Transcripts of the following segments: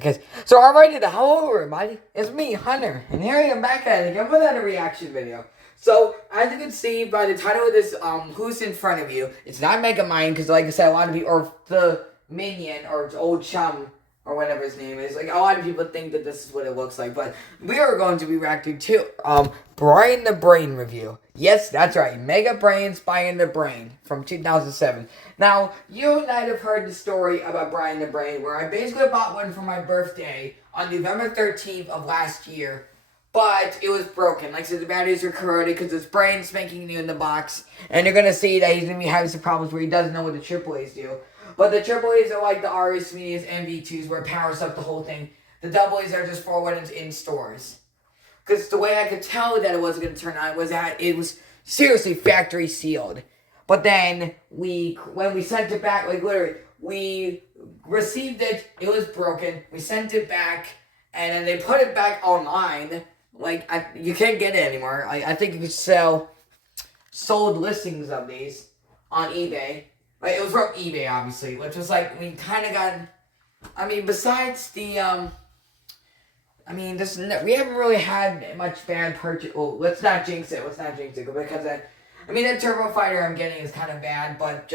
Okay, so alrighty, hello everybody, it's me, Hunter, and here I am back at it again with another reaction video. So, as you can see by the title of this, who's in front of you, it's not Megamind, because like I said, a lot of you, or the Minion, or Old Chum, or whatever his name is, like, a lot of people think that this is what it looks like, but we are going to be reacting to, Brian the Brain review. Yes, that's right, Mega Brains Brian the Brain, from 2007. Now, you might have heard the story about Brian the Brain, where I basically bought one for my birthday on November 13th of last year, but it was broken. Like I said, the batteries are corroded because his brain's spanking new in the box, and you're going to see that he's going to be having some problems where he doesn't know what the AAAs do. But the AAAs are like the RS Medias and V2s, where it powers up the whole thing. The AA's are just for when it's in stores. Because the way I could tell that it wasn't going to turn on was that it was seriously factory sealed. But then, when we sent it back, like literally, we received it, it was broken, we sent it back, and then they put it back online. Like, you can't get it anymore. I think you could sold listings of these on eBay. Like, it was from eBay, obviously, which was like, we kind of got, besides the, we haven't really had much bad purchase. Oh, let's not jinx it, because that turbo fighter I'm getting is kind of bad, but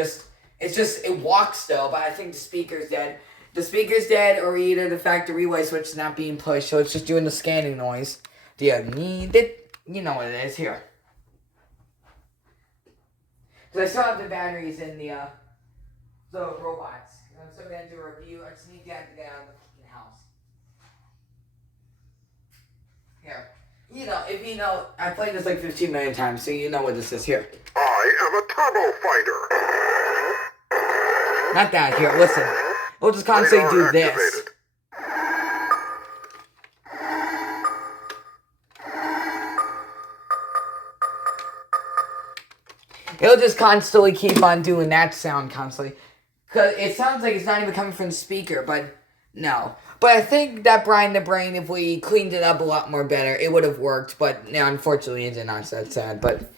it walks still, but I think the speaker's dead. The speaker's dead, or either the factory relay switch is not being pushed, so it's just doing the scanning noise. Do you need it? You know what it is, here. Because I still have the batteries in the robots. I'm still going to do a review. I just need to get out of the fucking house. Here. If you know, I played this like 15 million times, so you know what this is. Here. I am a turbo fighter. Not that. Here, listen. We'll just constantly do this. It'll just constantly keep on doing that sound constantly. Because it sounds like it's not even coming from the speaker, but no. But I think that Brian the Brain, if we cleaned it up a lot more better, it would have worked. But unfortunately, it did not. So that's sad. But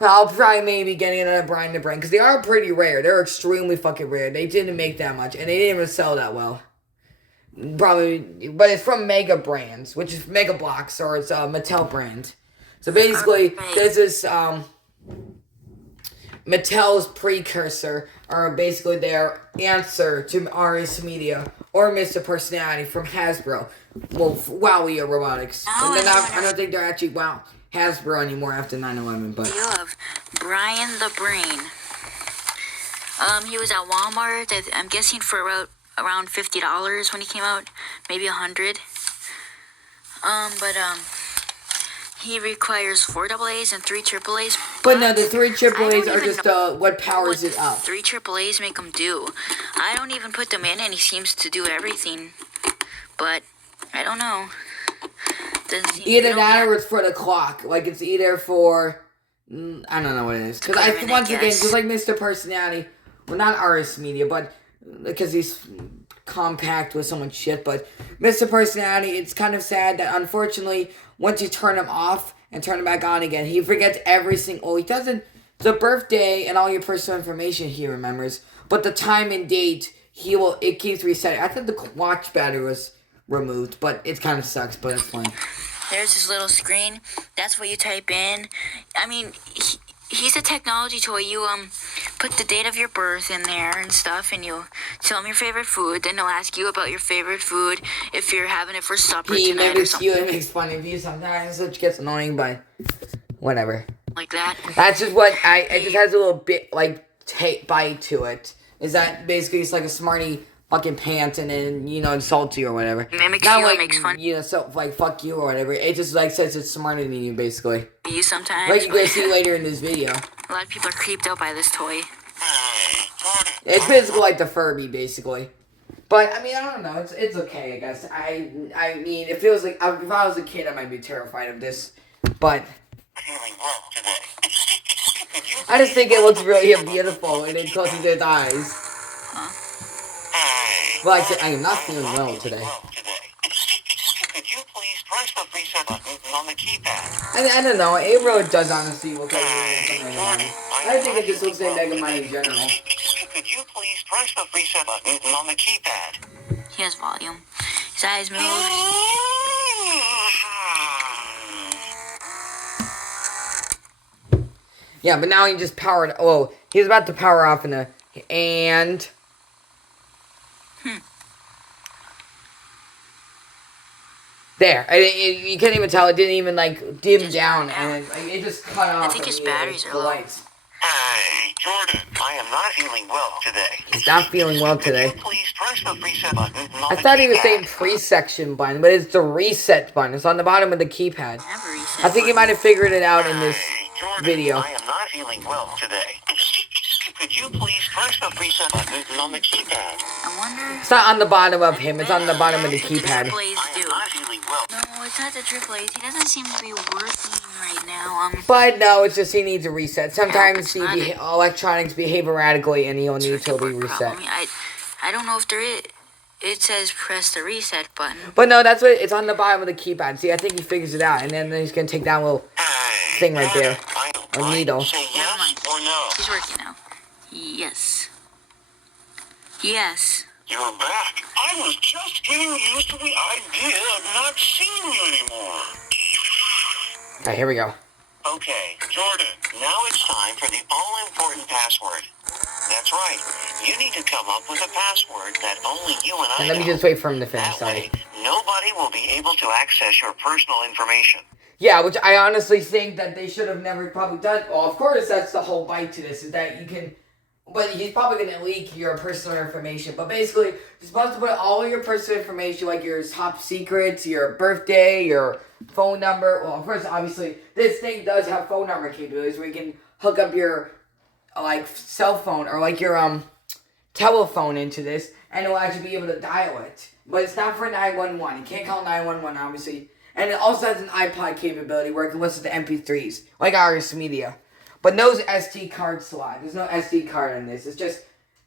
I'll probably maybe getting another Brian the Brain, because they are pretty rare. They're extremely fucking rare. They didn't make that much, and they didn't even sell that well. Probably, but it's from Mega Brands, which is Mega Blocks, or it's a Mattel brand. So basically, this is Mattel's precursor, or basically their answer to RS Media or Mr. Personality from Hasbro. Well, WowWee Robotics. And then I don't think they're actually Hasbro anymore after 9/11. But you have Brian the Brain. He was at Walmart. I'm guessing for around $50 when he came out, maybe $100. He requires 4 AA's and 3 AAA's. But no, the 3 AAA's are just what powers it up. 3 AAA's make him do. I don't even put them in, and he seems to do everything. But I don't know. Either that or it's for the clock. Like, it's either for I don't know what it is. Because once again, just like Mr. Personality, well, not RS Media, but because he's compact with so much shit. But Mr. Personality, it's kind of sad that unfortunately, once you turn him off and turn him back on again, he forgets every single. He doesn't. The birthday and all your personal information he remembers, but the time and date it keeps resetting. I think the watch battery was removed, but it kind of sucks. But it's fine. There's this little screen. That's what you type in. He's a technology toy. You put the date of your birth in there and stuff, and you tell him your favorite food. Then he'll ask you about your favorite food if you're having it for supper tonight or something. He makes fun of you sometimes, which gets annoying, but whatever. Like that. That's just what it just has a little bit like bite to it. Is that basically it's like a Smarty fucking pants and then insults you or whatever. Mimics not you like, and makes fun. So like fuck you or whatever. It just like says it's smarter than you basically. You sometimes. Like you're gonna see later in this video. A lot of people are creeped out by this toy. It's basically like the Furby basically. But I don't know. It's okay, I guess. It feels like if I was a kid, I might be terrified of this. But I just think it looks really beautiful and it closes its eyes. Well, I said I am not feeling well today. Could you please press the reset button on the keypad? I don't know. It really does honestly look like I think it just looks like Megamind in general. Could you please press the reset button on the keypad? He has volume. His eyes move. Yeah, but now he just powered. Oh, he's about to power off and. There, you can't even tell. It didn't even like dim Just down, went out. and it just cut off. I think his immediately, batteries are the low. lights. Hey, Jordan, I am not feeling well today. He's not feeling well Could today. you please press the reset button on I the thought he was saying keypad? pre-section button, but it's the reset button. It's on the bottom of the keypad. Never reset. I think he might have figured it out in this Hey, Jordan, video. I am not feeling well today. Could you please press the reset button on the keypad? I wonder. It's not on the bottom of him. It's on the bottom of the That's what keypad. displays I am do. not feeling well. No, it's not the AAA's. He doesn't seem to be working right now. But no, it's just he needs a reset. Sometimes it's not it. electronics behave erratically, and he'll need to be Freaking reset. problem. I don't know if there is. It says press the reset button. But no, that's what it's on the bottom of the keypad. See, I think he figures it out, and then he's gonna take that little Hey, thing right there, Jordan, a needle. Say Never yes mind. or no. He's working now. Yes. Yes. You're back. I was just getting used to the idea of not seeing you anymore. Alright, here we go. Okay, Jordan, now it's time for the all-important password. That's right. You need to come up with a password that only you and I And let me know. just wait for him to finish. That Sorry. way, nobody will be able to access your personal information. Yeah, which I honestly think that they should have never probably done. Well, of course, that's the whole bite to this, is that you can. But he's probably going to leak your personal information. But basically, you're supposed to put all your personal information, like your top secrets, your birthday, your phone number. Well, of course, obviously, this thing does have phone number capabilities where you can hook up your, like, cell phone or, like, your, telephone into this, and it'll actually be able to dial it. But it's not for 911. You can't call 911, obviously. And it also has an iPod capability where it can listen to MP3s, like Iris Media. But no SD card slot. There's no SD card in this. It's just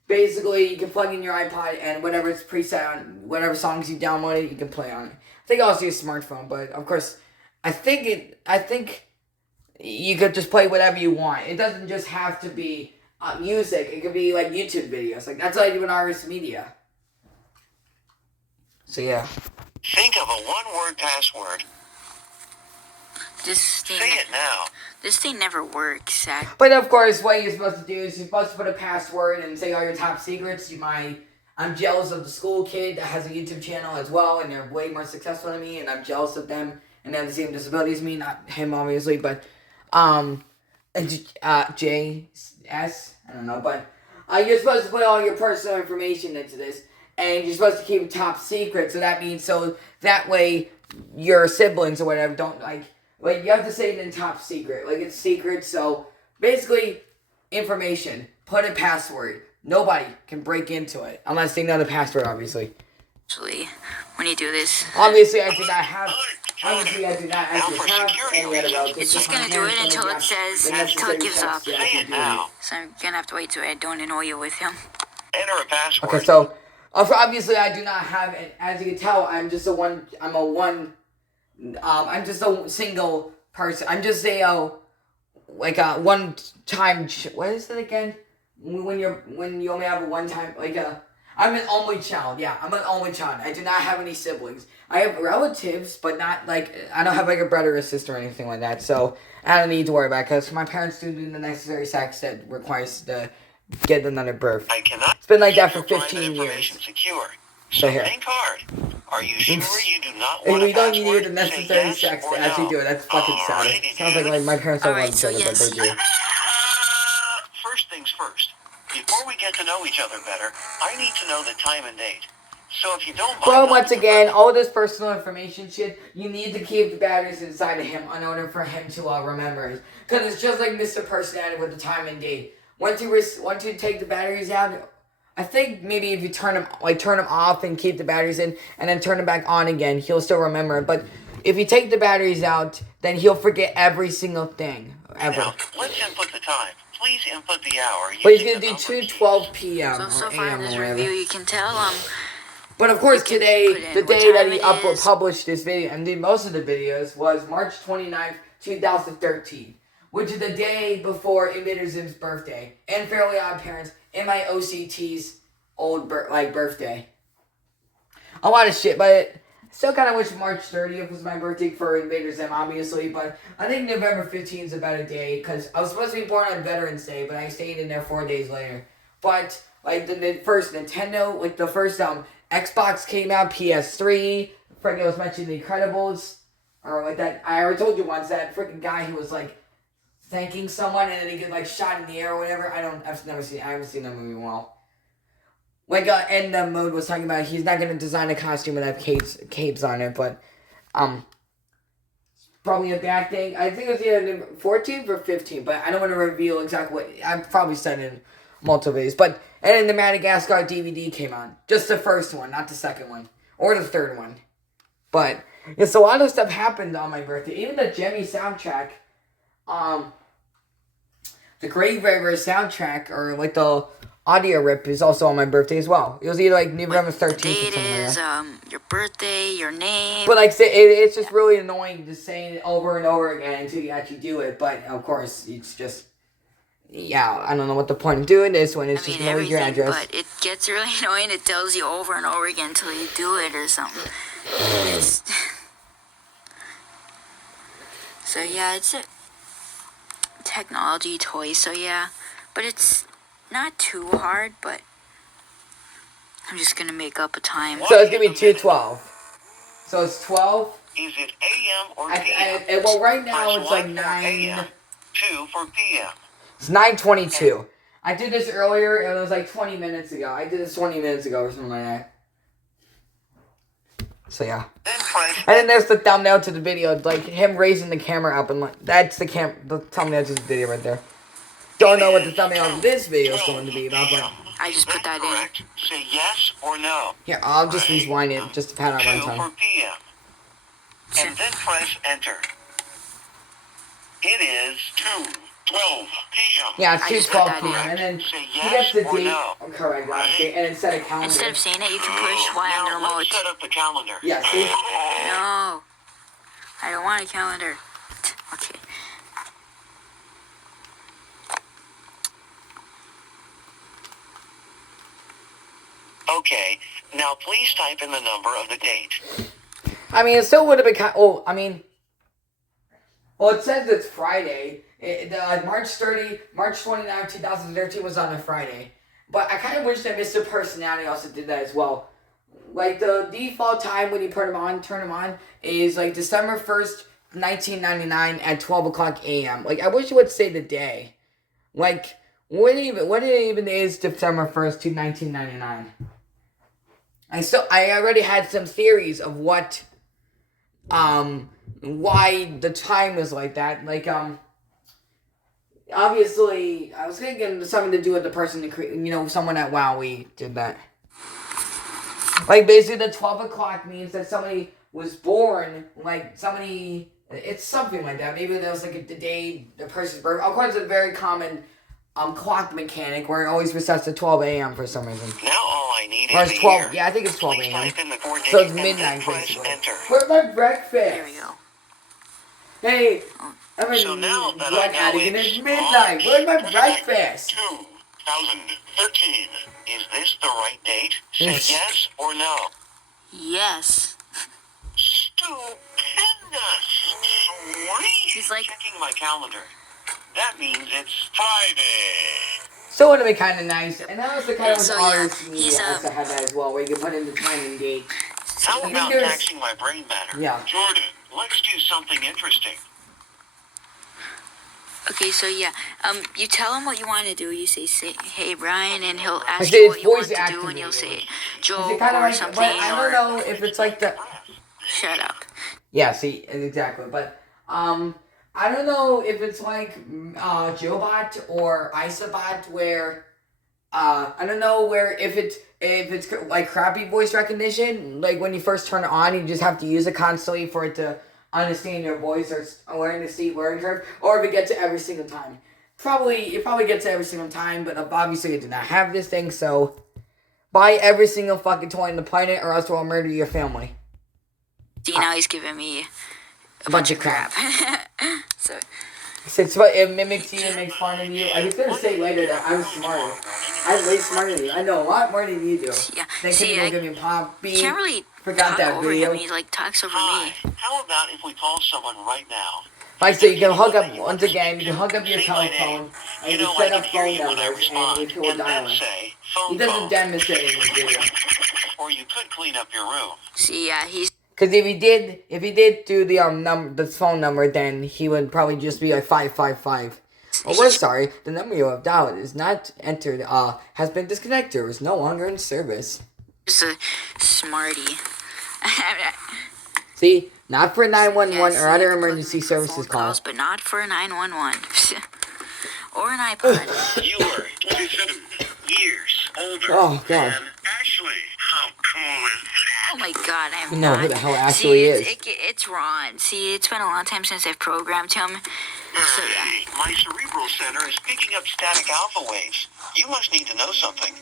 basically you can plug in your iPod and whatever it's preset on, whatever songs you downloaded, you can play on it. I think also your smartphone, but of course, I think you could just play whatever you want. It doesn't just have to be music. It could be like YouTube videos. Like that's what I do in Iris Media. So yeah. Think of a one-word password. This thing. Say it now. This thing never works. But of course, what you're supposed to do is you're supposed to put a password and say all your top secrets. I'm jealous of the school kid that has a YouTube channel as well, and they're way more successful than me, and I'm jealous of them, and they have the same disabilities as me. Not him, obviously, but JS, I don't know, but you're supposed to put all your personal information into this, and you're supposed to keep it top secret. So that means that way your siblings or whatever don't like you have to say it in top secret. Like it's secret. So basically, information. Put a password. Nobody can break into it unless they know the password. Obviously. Actually, when you do this, Obviously, I do not actually have any other relatives. it's just gonna do it until it says until it gives up. Say it now. So I'm gonna have to wait till I don't annoy you with him. Enter a password. Okay, so obviously I do not have it. As you can tell, I'm just a single person. I'm just a one time. What is it again? When you only have a one time I'm an only child. Yeah, I'm an only child. I do not have any siblings. I have relatives, but not I don't have a brother or sister or anything like that. So I don't need to worry about it because my parents do the necessary sex that requires to get another birth. I cannot. It's been like that for keep your private 15 years. information secure. So So here. think hard. Are you sure you do not And want we a don't password? need the Say necessary yes sex or to actually no. do it. That's fucking sad. Alrighty, Sounds dude. like my parents don't love Alright, each so other, but yes. they do. First things first. Before we get to know each other better, I need to know the time and date. So if you don't mind, Well, once again, all this personal information shit, you need to keep the batteries inside of him in order for him to remember it. Because it's just like Mr. Personality with the time and date. Once you take the batteries out, I think maybe if you turn them off and keep the batteries in, and then turn them back on again, he'll still remember it. But if you take the batteries out, then he'll forget every single thing ever. Now, let's input the time. Please input the hour. But he's using gonna the do number 2:12 p.m. So or far in a.m. this or whatever. review, you can tell But of course, You can today, put in the what day that time he it is. published this video, and did most of the videos, was March 29th, 2013, which is the day before Invader Zim's birthday, and Fairly Odd Parents, and my OCT's birthday. a lot of shit, but still kind of wish March 30th was my birthday for Invader Zim, obviously, but I think November 15th is a better day, because I was supposed to be born on Veterans Day, but I stayed in there 4 days later. But, like, the first Nintendo, like, the first, Xbox came out, PS3, freaking was mentioning The Incredibles, or like that, I already told you once, that freaking guy who was, like, thanking someone, and then he get, like, shot in the air or whatever. I haven't seen that movie in a while. Like, and the mode was talking about he's not going to design a costume and have capes on it, but, probably a bad thing. I think it was either 14th or 15th, but I don't want to reveal exactly what, I've probably said it in multiple ways, but, and then the Madagascar DVD came on. Just the first one, not the second one. Or the third one. But, yeah, so a lot of stuff happened on my birthday. Even the Jemmy soundtrack, the Grave River soundtrack, or like the audio rip, is also on my birthday as well. It was either like November 13th or something like that. Your birthday, your name. But like, it's just really annoying just saying it over and over again until you actually do it. But of course, it's just, yeah, I don't know what the point of doing this when it's just going to read your address. But it gets really annoying. It tells you over and over again until you do it or something. So yeah, it's a technology toy. So yeah, but it's not too hard. But I'm just gonna make up a time. So it's gonna be 2:12. So it's 12. Is it AM or PM? Well, right now Press it's like 1 for 9. AM, 2 for PM. It's 9:22. I did this earlier, and it was like 20 minutes ago. I did this 20 minutes ago or something like that. So yeah. And then there's the thumbnail to the video, like him raising the camera up, and like that's the thumbnail to the video right there. Don't know what the thumbnail of this video is going to be about, but I just put that in. Say yes or no. Here, I'll just rewind it just to pad out 2 runtime. for PM. And then press enter. It is 2:12 PM. Yeah, it's I just 2:12 put that p.m. in. And then Say he yes gets the or date. no. Correct, and then set a calendar. Instead of saying it, you can push Y on the Now remote. let's set up the calendar. Yeah, see? No, I don't want a calendar. Okay. Okay, now please type in the number of the date. I mean, it still would have been kind. Oh, I mean, well, it says it's Friday. March 29, 2013 was on a Friday. But I kind of wish that Mr. Personality also did that as well. Like, the default time when you turn them on, is like December 1st, 1999 at 12 o'clock a.m. Like, I wish it would say the day. Like, what it even is December 1st to 1999. I already had some theories of what, why the time is like that. Like, obviously, I was thinking something to do with the person that someone at WowWee did that. Like, basically, the 12 o'clock means that somebody was born, like, it's something like that. Maybe that was, like, the day the person's birth. Of course, it's a very common, clock mechanic where it always resets to 12 a.m. for some reason. Now all I need Or is it's the 12, year. yeah, I think it's 12 Please a.m. type in the 4 So it's days and midnight, then press basically. enter. Where's my breakfast? There we go. Hey, I'm in So now that drug I know addict and it's it's midnight. Where's my breakfast? 2013. Is this the right date? Say Yes. yes or no. Yes. Stupendous. Sweet. He's like- Checking my calendar. That means it's Friday. So it would have been kind of nice. And that was the kind of So, artist yeah, media he's, also had that as well, where you can put in the time and date. How I think about there's- taxing my brain matter? Yeah. Jordan, let's do something interesting. Okay, so yeah, you tell him what you want to do. You say, hey Brian, and he'll ask say you it's what you want voice to do, and you'll activated. say Is joke it kind of or like, something, but I don't or know if it's like the, shut up. yeah, see, exactly, but, I don't know if it's like, Jobot or Isabot where, I don't know if it's like crappy voice recognition, like when you first turn it on, you just have to use it constantly for it to understand your voice or learn to see learning curve, or if it gets it every single time. It probably gets it every single time, but obviously it did not have this thing, so buy every single fucking toy on the planet or else we'll murder your family. See, now he's giving me A bunch of crap. So, It mimics you, it makes fun of you. I was gonna say later that I'm smarter. I'm way smarter than you. I know a lot more than you do. Yeah. They couldn't See, even I give me pop beat. can't really Forgot talk that over video. him. He like talks over Hi. me. How about if we call someone right now? Like, so you can hook up, Anyone that you once want to again, speak you can to, hook up your say my telephone, name. and You you know, I set can up hear phone you when I numbers, and respond. it will And dial then it. say, He phone doesn't phone. demonstrate in the video. Or you could clean up your room. See, he's Because if he did do the the phone number, then he would probably just be like 555. Oh, we're sorry. The number you have dialed is not entered. Has been disconnected. Or is no longer in service. just a smarty. See, not for 911 Yeah, or see, other you can plug emergency him in for services phone call. calls, but not for 911 or an iPod. You are 27 years older Oh, God. than Ashley. How cool is that? Oh my God, I'm You know not. who the hell Ashley See, is. It's Ron. See, it's been a long time since I've programmed him. So yeah. Hey, my cerebral center is picking up static alpha waves. You must need to know something.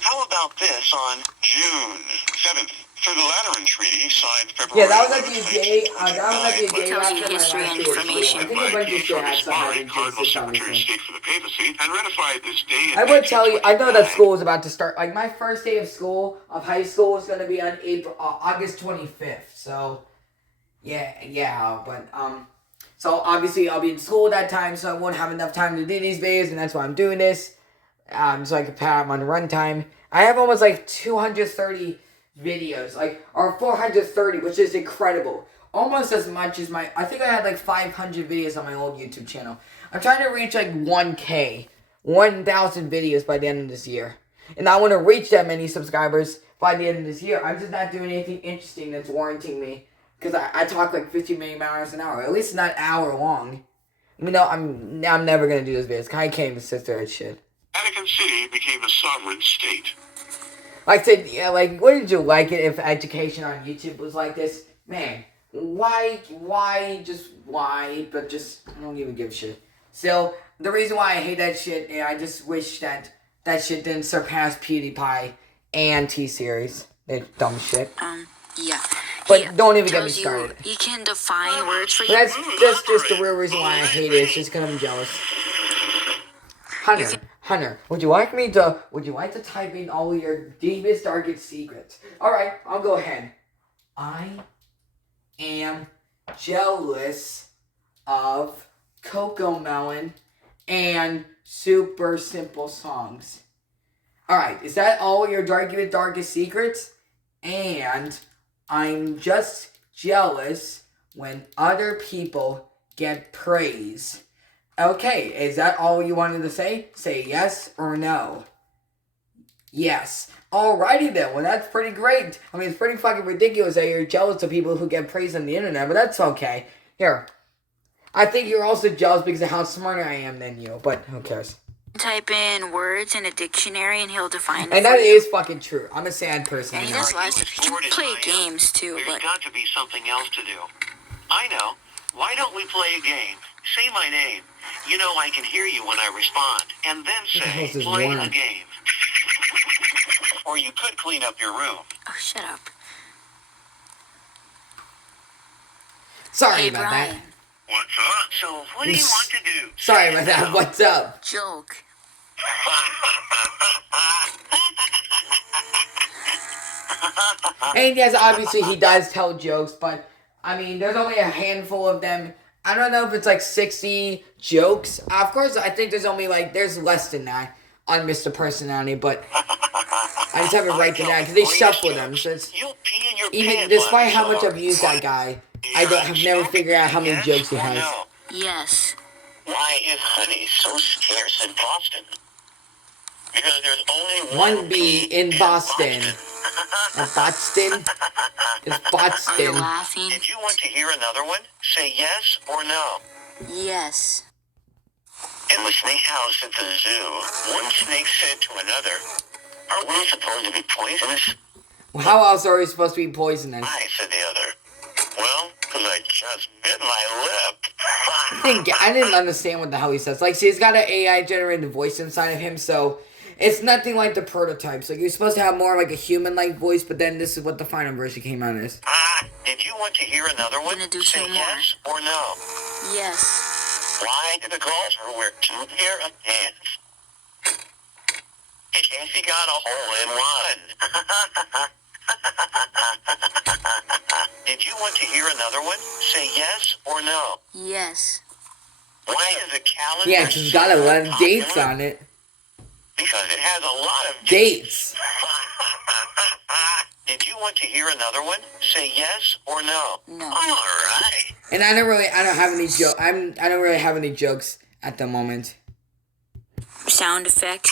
How about this on June 7th? For the Lateran Treaty, signed February Yeah, that was 11th, actually a day. That was actually a It day tells you after my history last and day of school. information. I think a bunch of shit had to happen Cardinal since Secretary of obviously. State for the papacy and ratified this day in I would tell you, I know that 1929. school is about to start. Like, my first day of school, of high school, is going to be on August 25th. So, but, so obviously I'll be in school at that time, so I won't have enough time to do these videos, and that's why I'm doing this. So I can pad on runtime. I have almost like 230 videos, or 430, which is incredible. Almost as much as I think I had like 500 videos on my old YouTube channel. I'm trying to reach like 1,000 videos by the end of this year. And I want to reach that many subscribers by the end of this year. I'm just not doing anything interesting that's warranting me. Because I talk like 50 million miles an hour. At least not an hour long. Even though I'm never going to do this videos. I can't even sit there and shit. Vatican City became a sovereign state. Like I said, yeah, like, wouldn't you like it if education on YouTube was like this? Man, why, but just, I don't even give a shit. So, the reason why I hate that shit, I just wish that shit didn't surpass PewDiePie and T-Series. They're dumb shit. Yeah. But don't even get me started. You can define words for you. That's just the real reason why I hate it. It's just because I'm jealous. Hunter, would you like to type in all your deepest, darkest secrets? Alright, I'll go ahead. I am jealous of Coco Melon and Super Simple Songs. Alright, is that all your darkest secrets? And I'm just jealous when other people get praise. Okay, is that all you wanted to say? Say yes or no. Yes. Alrighty then, well that's pretty great. I mean, it's pretty fucking ridiculous that you're jealous of people who get praise on the internet, but that's okay. Here. I think you're also jealous because of how smarter I am than you, but who cares? Type in words in a dictionary and he'll define it. And that is fucking true. I'm a sad person. And he I know. does lots of, he can play games too, There's but got to be something else to do. I know. Why don't we play a game? Say my name. You know I can hear you when I respond. And then hell say, is play one? a game. Or you could clean up your room. oh, shut up. Sorry Hey, about Brian. that. What's up? So what do you want to do? Sorry about that. What's up? Joke. And yes, obviously he does tell jokes, but I mean, there's only a handful of them. I don't know if it's like 60 jokes. Of course, I think there's less than that on Mr. Personality, but I just have it right to that because they shuffle them. So it's, You'll pee in your even pants despite how laughing much so I've used that guy, I have never figured out how many Yes jokes he or has. no? Yes. Why is honey so scarce in Boston? Because there's only One bee in Boston. Boston? It's Are you Boston. laughing? Did you want to hear another one? Say yes or no. Yes. In the snake house at the zoo, one snake said to another, "Are we supposed to be poisonous?" Well, how else are we supposed to be poisonous? "Why?" said the other. "Well, 'cause I just bit my lip." I didn't understand what the hell he says. Like, see, he's got an AI generated voice inside of him, so it's nothing like the prototypes. Like, you're supposed to have more like a human-like voice, but then this is what the final version came out as. Did you want to hear another one? Gonna do Say two more. yes or no. Yes. Why did the golfer wear 2 pair of pants? And she got a hole in one. Did you want to hear another one? Say yes or no. Yes. Why is a calendar Yeah, 'cause it's got a lot of so dates popular? on it. Because it has a lot of Dates. Did you want to hear another one? Say yes or no. No. All right. And I don't have any I don't really have any jokes at the moment. Sound effects.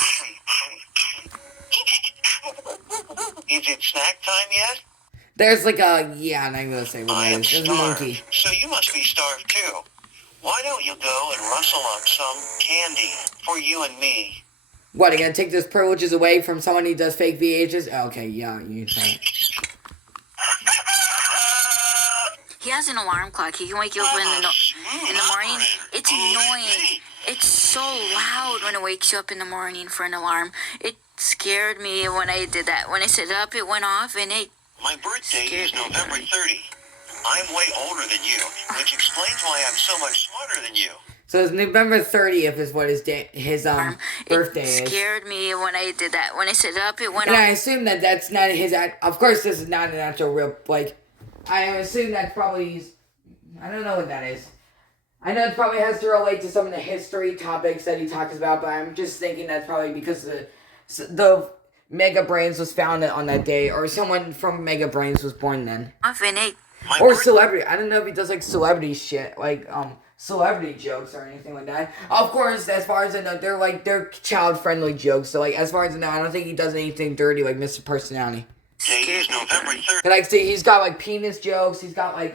Is it snack time yet? There's like a, yeah, I'm not gonna say what I it am is. There's a starved. monkey. So you must be starved too. Why don't you go and rustle up some candy for you and me? What, are you gonna take those privileges away from someone who does fake VHs? Okay, yeah, you can. He has an alarm clock. He can wake you up in the morning. It's annoying. It's so loud when it wakes you up in the morning for an alarm. It scared me when I did that. When I set it up, it went off, and it My birthday is scared me. November 30. I'm way older than you, which explains why I'm so much smarter than you. So it's November 30th is what his birthday It is. scared me when I did that. When I set it up, it went And I off. assume that that's not his, of course this is not an actual real, like, I assume that's probably, I don't know what that is. I know it probably has to relate to some of the history topics that he talks about, but I'm just thinking that's probably because the Mega Brains was founded on that day, or someone from Mega Brains was born then. Off, and it Or celebrity. I don't know if he does like celebrity shit, like celebrity jokes or anything like that. Of course, as far as I know, they're child friendly jokes. So like as far as I know, I don't think he does anything dirty like Mr. Personality. Today is November 30. And like see, he's got like penis jokes. He's got like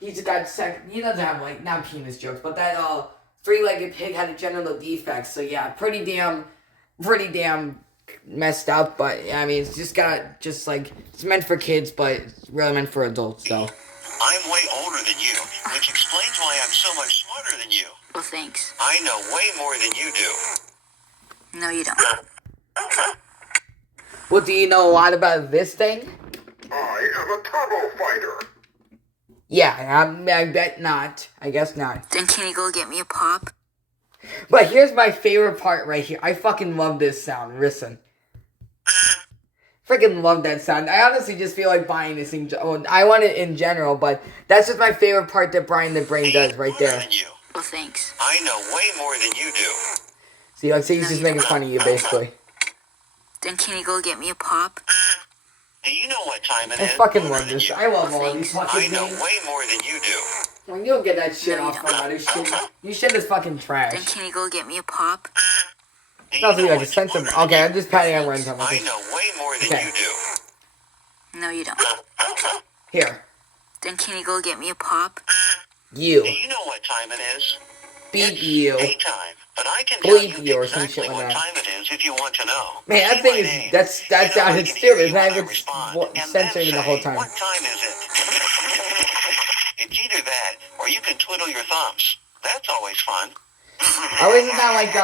he's got he doesn't have like not penis jokes, but that three-legged pig had a genital defect. So yeah, pretty damn messed up. But I mean, it's just it's meant for kids, but it's really meant for adults. So. I'm way older than you, which explains why I'm so much smarter than you. well, thanks. I know way more than you do. No, you don't. Well, do you know a lot about this thing? I am a turbo fighter. Yeah, I bet not. I guess not. Then can you go get me a pop? But here's my favorite part right here. I fucking love this sound. Listen. Freaking love that sound. I honestly just feel like buying this thing. Well, I want it in general, but that's just my favorite part that Brian the Brain does right there. Well, thanks. I know way more than you do. See, like, so he's just making fun of you, basically. Then can you go get me a pop? Do you know what time it I is? fucking Older love than this. you. I love all these I fucking know things. way more than you do. When you'll get that shit off from other shit. Your shit is fucking Then trash. can you go get me a pop? Do you Sounds know like a what's sensitive. older than Okay, you? I'm just patting on something. I know way more than Okay. you do. No, you don't. Here. Then can you go get me a pop? You. Do you know what time it is? Beat It's you. daytime, but I can tell Bleep you you or some exactly shit like what that. time it is if you want to know. Man, that Say thing my is, name. that You know I sounded can hear stupid. you It's not when I even respond, and then censoring the whole say, time. What time is it? It's either that, or you can twiddle your thumbs. That's always fun. Oh, isn't that like,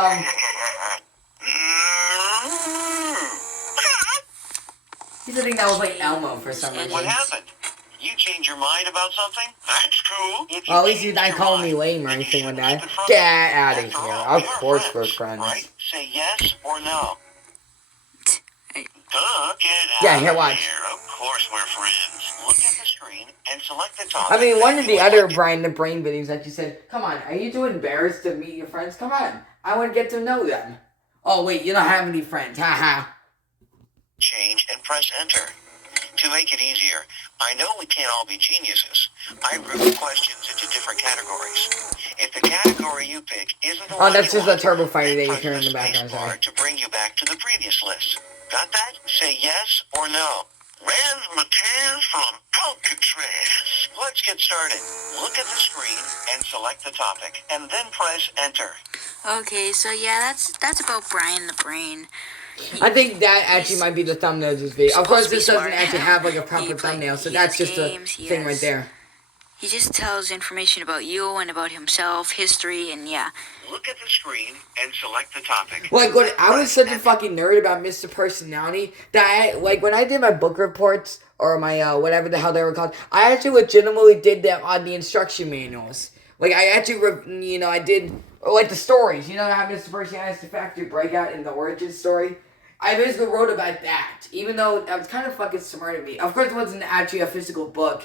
you think that was like Elmo for some reason. What happened? You change your mind about something? That's cool. If Well, at least change you're not your calling me mind, lame or then you anything like shouldn't that. keep it from Get me. out of After here. all, Of we are course we're friends. Right? Say yes or no. Get Yeah, out here, of watch. here. Of course we're friends. Look at the screen and select the topic. I mean, one of that you the would other like. Brian the Brain videos that you said, come on, are you too embarrassed to meet your friends? Come on, I want to get to know them. Oh, wait, you don't have any friends. Haha. Change and press enter. To make it easier, I know we can't all be geniuses. I group questions into different categories. If the category you pick isn't the Oh, one that's you just a want, turbo fighter then that you press hear in the space background, bar sorry. to bring you back to the previous list. Got that? Say yes or no. Razzmatazz from Alcatraz. Let's get started. Look at the screen and select the topic, and then press enter. Okay, so yeah, that's about Brian the Brain. I think that actually might be the thumbnail of this video. Of course, this doesn't smart. actually have like a He proper play- thumbnail, so he that's has just a games, he thing right has- there. He just tells information about you and about himself, history, and yeah. Look at the screen and select the topic. Like, when I was such a fucking nerd about Mr. Personality that I, like, when I did my book reports, or my, whatever the hell they were called, I actually legitimately did them on the instruction manuals. Like, I actually, I did, like, the stories. You know how Mr. Personality's the factory breakout in the origin story? I basically wrote about that, even though that was kind of fucking smart of me. Of course, it wasn't actually a physical book,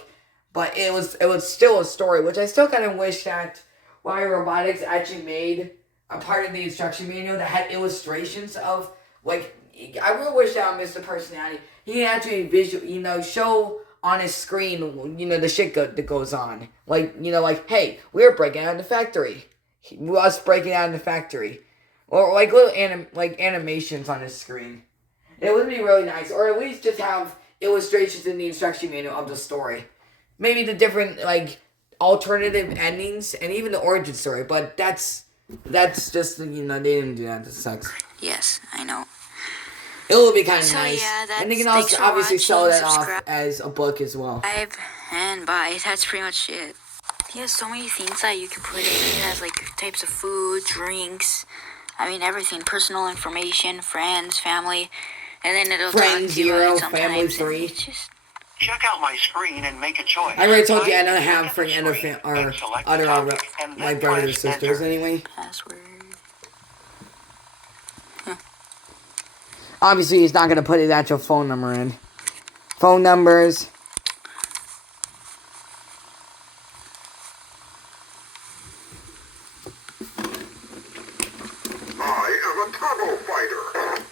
but it was still a story, which I still kind of wish that Why Robotics actually made a part of the instruction manual that had illustrations of, like, I really wish that Mr. Personality, he can actually show on his screen, the shit that goes on. Like, hey, we're breaking out in the factory. Us breaking out in the factory. Or, like, little animations on his screen. It would be really nice. Or at least just have illustrations in the instruction manual of the story. Maybe the different, like, alternative endings and even the origin story. But that's just, they didn't do that. That sucks. Yes, I know. It will be kind of So, nice. yeah, And they can thanks also for obviously sell watching, that off subscribe. as a book as well. And bye. That's pretty much it. He has so many things that you can put in. He has, like, types of food, drinks. I mean, everything. Personal information, friends, family. And then it'll Friend talk to you Zero, sometimes. Family And 3. it's just... Check out my screen and make a choice. I already told you I don't Look have at the freaking screen or and select the other topic, and my then brothers or press sisters enter. anyway. Password. Obviously, he's not going to put his actual phone number in. Phone numbers. I am a turbo fighter.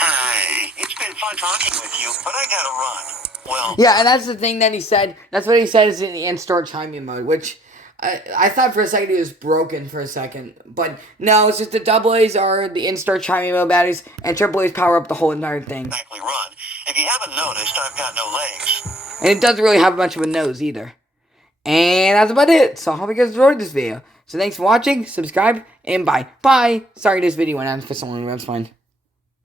Hey, it's been fun talking with you, but I gotta run. Well, Yeah, and that's the thing that he said. That's what he said is in the in-store timing mode, which I thought for a second he was broken for a second. But no, it's just the AA are the in-store chiming mode batteries, and AAA's power up the whole entire thing. exactly run. If you haven't noticed, I've got no legs. And it doesn't really have much of a nose either. And that's about it. So I hope you guys enjoyed this video. So thanks for watching, subscribe, and bye. Bye. Sorry this video went on for so long, that's fine.